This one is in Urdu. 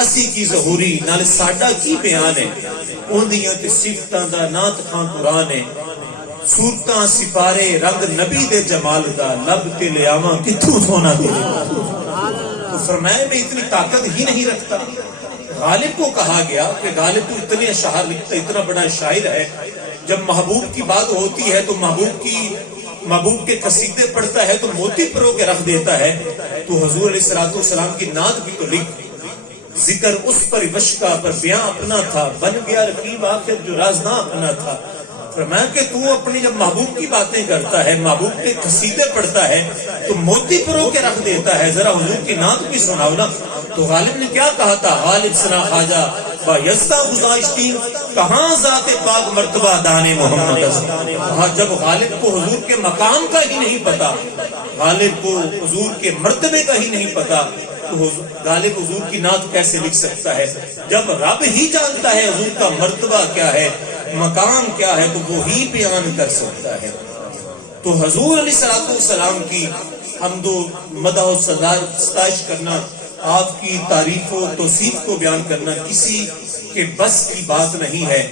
اسی کی ظہوری نال ساڈا کی بیان ہے اوندیاں تے صفتاں دا نعت خاں قرآن ہے صورتاں سپارے رنگ نبی دے جمال دا لب تے لے آواں کتھوں سونا دے تو فرمایا میں اتنی طاقت ہی نہیں رکھتا۔ غالب کو کہا گیا کہ غالب تو اتنے اشعار لکھتا اتنا بڑا شاعر ہے، جب محبوب کی بات ہوتی ہے تو محبوب کے قصیدے پڑھتا ہے تو موتی پرو کے رکھ دیتا ہے، تو حضور علیہ السلام کی نعت بھی تو لکھ۔ ذکر اس پر وشکا پر بیاں اپنا تھا، بن گیا رقیب آخر جو رازداں اپنا تھا۔ فرمایا کہ تو اپنی جب محبوب کی باتیں کرتا ہے، محبوب کے قصیدے پڑھتا ہے تو موتی پرو کے رکھ دیتا ہے، ذرا حضور کی نعت بھی سناؤ نا۔ تو غالب نے کیا کہا تھا؟ غالب سنا خواجہ با یزدہ گزاشتی کہاں ذات پاک مرتبہ دانے محمد۔ کہا جب غالب کو حضور کے مقام کا ہی نہیں پتا، غالب کو حضور کے مرتبے کا ہی نہیں پتا، تو غالب حضور کی نعت کیسے لکھ سکتا ہے؟ جب رب ہی جانتا ہے حضور کا مرتبہ کیا ہے، مقام کیا ہے، تو وہی بیان کر سکتا ہے۔ تو حضور علیہ السلام کی حمد و مدح و ستائش کرنا، آپ کی تعریف و توصیف کو بیان کرنا کسی کے بس کی بات نہیں ہے۔